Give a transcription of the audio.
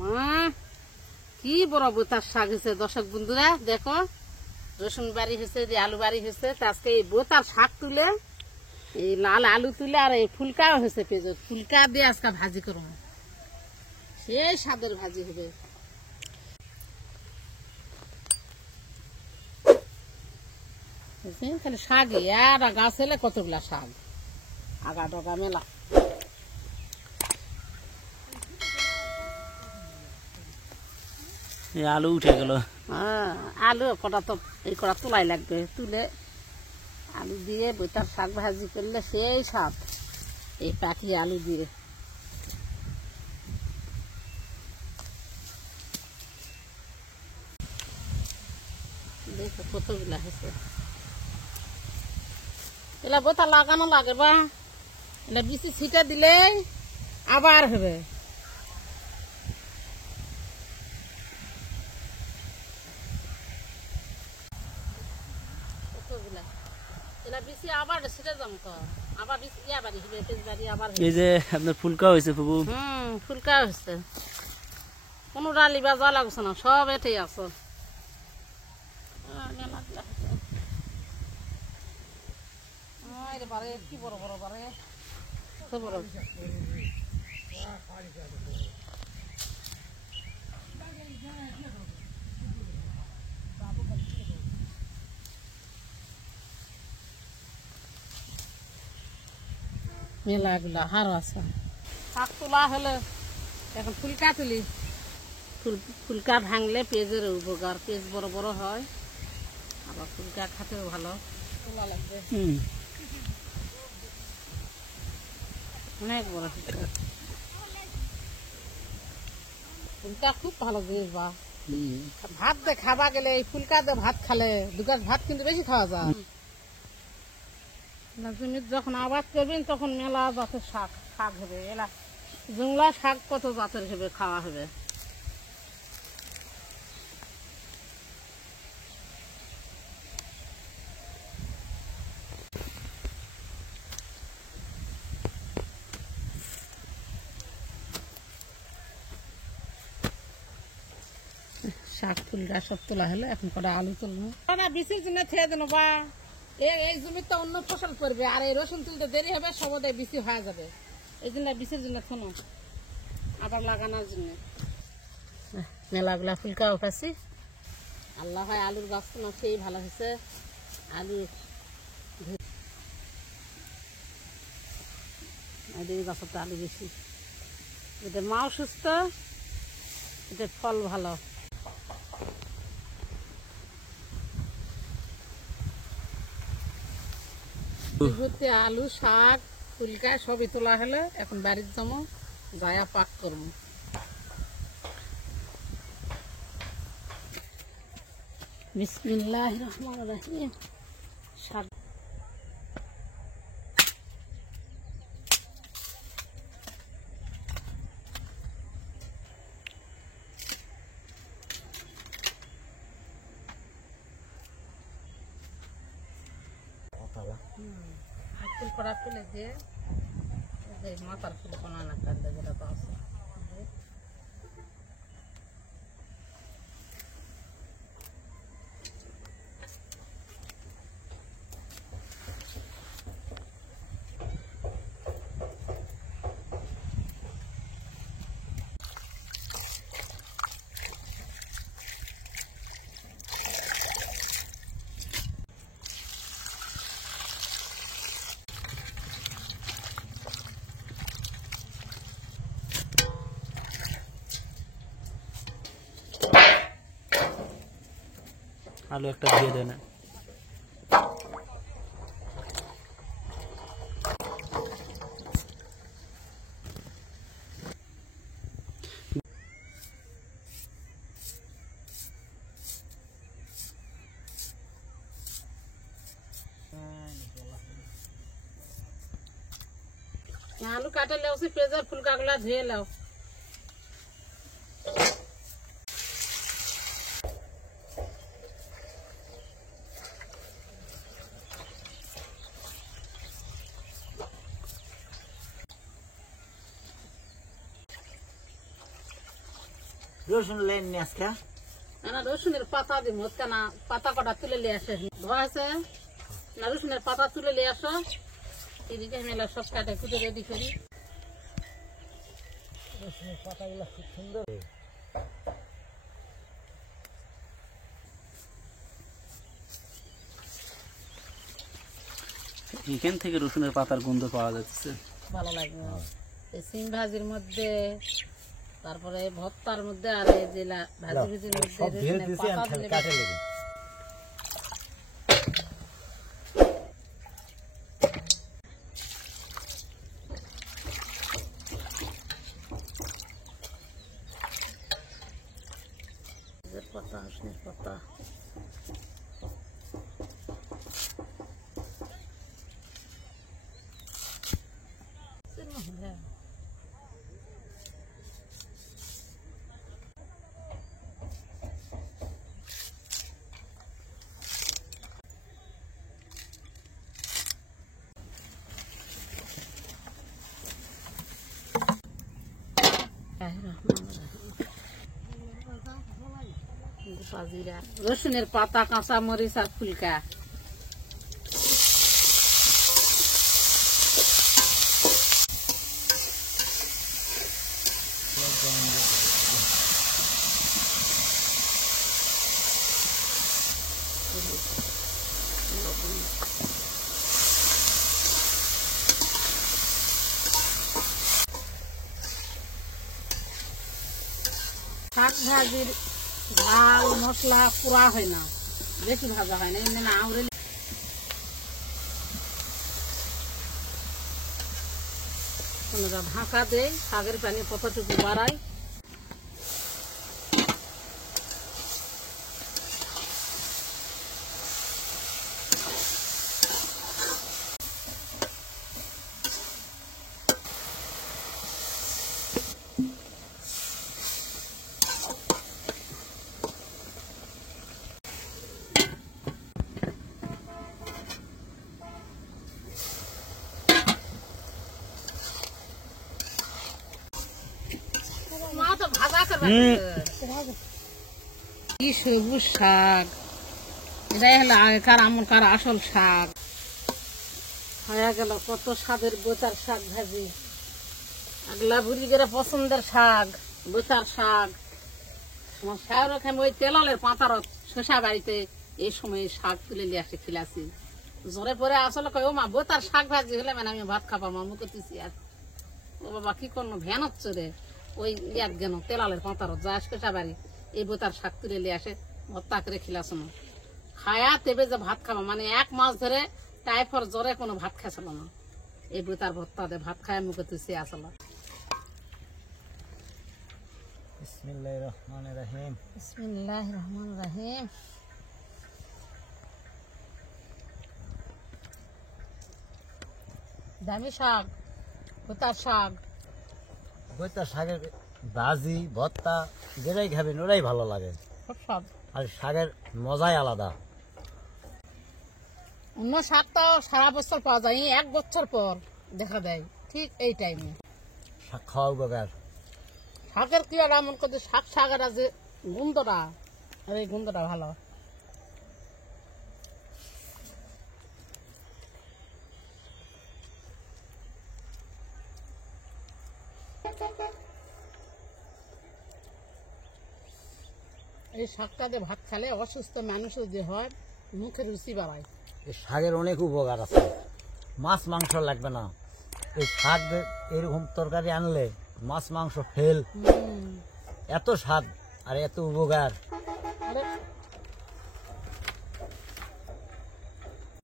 মা কি বড় বোতার শাক হয়েছে দর্শক বন্ধুরা, দেখো রসুন বাড়ি হয়েছে, যে আলু বাড়ি হয়েছে, আজকে এই বোতার শাক তুলে এই লাল আলু তুলে আর এই ফুলকাও হয়েছে পেঁয়াজ ফুলকা দিয়ে আজকে ভাজি করবো, সেই স্বাদের ভাজি হবে। খালি শাকই আর গাছ এলে কতগুলা শাক, আগা ডগা মেলা। আলু উঠে গেল। আলু কটা তো এই কটা তোলাই লাগবে, তুলে আলু দিয়ে বইটার শাক ভাজি করলে সেই স্বাদ, এই পাখি আলু দিয়ে। দেখো কতগুলা হয়েছে, এলা বোতা লাগানো লাগে বা এটা বেশি ছিটা দিলে আবার হবে। এই যে আপনার ফুলকা হয়েছে ফুবু, ফুলকা হয়েছে, কোনো ডালি বা জল লাগছে না, সব এটাই আছে। কি বড় বড় বারে বড় মেলাগুলা হার আছে। শাক তোলা হলে এখন ফুলকা তুলি, ফুলকা ভাঙলে পেঁয়াজের উপকার, পেঁয়াজ বড় বড় হয়, আবার ফুলকা খাতেও ভালো। তোলা লাগবে অনেক বড় ফুলকা, খুব ভালো জিনিস। বা ভাত দিয়ে খাবা গেলে এই ফুলকা দিয়ে ভাত খালে দুগাছ ভাত কিন্তু বেশি খাওয়া যায়। জমির যখন আবাদ করবেন তখন মেলা জাতের শাক শাক হবে, এলা জংলা শাক কত জাতের হবে, খাওয়া হবে। শাক ফুলকা সব তোলা হলো, এখন কটা আলু তুলবো, বিচির জন্য ছেড়ে দেবো। বা এই জমির তো অন্য ফসল করবে, আর এই রসুন তুলতে দেরি হবে, সবদায় বিচি হয়ে যাবে, এই জন্য বিচির জন্য শোনো আবার লাগানোর জন্য। মেলাগুলা ফুলকা উঠাচ্ছি, আল্লাহ হয় আলুর গাছ তো সেই ভালো হয়েছে। আলু গাছের তো আলু বেশি, এদের মাও সুস্থ, এদের ফল ভালো। আলু শাক ফুলকা সবই তোলা হলো, এখন বাড়ির যাবো, যায়া পাক করবো। বিসমিল্লাহির রহমানির রহিম। শাক ফুল করা ফুলে দিয়ে মাথার ফুল কোনো না কাটলে যেটা তো আছে। আলু একটা দিয়ে দেন। আলু কাটে লেও, পেঁয়াজের ফুলকা গুলা ধুয়ে লেও। রসুন লেন নি আজকে না রসুনের পাতা দিব কেনা পাতা কটা তুলে নিয়ে আসে ধোয়া আছে না রসুনের পাতা তুলে নিয়ে আসো এদিকে মেলা সব কাটে কুটে রেডি করি রসুনের পাতাগুলো খুব সুন্দর এখান থেকে রসুনের পাতার গন্ধ পাওয়া যাচ্ছে। ভালো লাগবে এই সিম ভাজির মধ্যে তারপরে ভর্তার মধ্যে আর এই যে ভাজি ভুজির মধ্যে সব ঢেলে রসুনের দিয়েছি আমি পাতা খালি দিলে কাটে লেগে ভাজির পাতা রসুনের পাতা রসুনের পাতা কাঁচা মরিচ আর ফুলকা শাক ভাজির ঝাল মশলা পুরা হয় না বেশি ভাজা হয় না এমনি না আউরে কোনটা ঢাকা দেয় শাকের পানি কতটুকু বাড়ায় মা তো ভাজা করবে কি সবুজ শাক এটাই হলো আগেকার আমলকার আসল শাক হয়ে গেল কত স্বাদের বোচার শাক ভাজি আগলা বুড়ি করে পছন্দের শাক বোচার শাক আমার শাকের খাই ওই তেলালের পাতার শসা বাড়িতে এই সময় শাক তুলে নিয়ে আসে খিলাছি জ্বরে পরে আসলে কই ও মা বোচার শাক ভাজি হলে মানে আমি ভাত খাবো মামু করতেছি আর ও বাবা কি করলো ভ্যান হচ্ছে রে ওই এক গেল তেলালের পাতারত যা শসা বাড়ি এই বোতার শাক তুলে নিয়ে আসে ভর্তা করে খিলাছ না খায়া তেবে যে ভাত খাবো মানে 1 মাস ধরে টাইফর জ্বরে কোনো ভাত খাইছিল না এই বোতার ভর্তা দিয়ে ভাত খায় মুখে তুই আসলো বিসমিল্লাহির রহমানির রহিম বিসমিল্লাহির রহমানির রহিম দামি শাক বোতার শাক বইতা শাকের ভাজি ভর্তা যেটাই খাবেন ওরাই ভালো লাগে খুব স্বাদ আর শাকের মজাই আলাদা অন্য শাকটাও সারা বছর পাওয়া যায় 1 বছর পর দেখা দেয় ঠিক এই টাইমে শাক খাওয়া উপকার শাকের কি আর এমন করতে শাকের আছে গন্ধটা আর এই গন্ধটা ভালো এই শাকটা দিয়ে ভাত খেলে অসুস্থ মানুষের যে হয় মুখের রুচি বাড়ায় এই শাকের অনেক উপকার আছে মাছ মাংস লাগবে না এই শাক এরকম তরকারি আনলে মাছ মাংস ফেল এত স্বাদ আর এত উপকার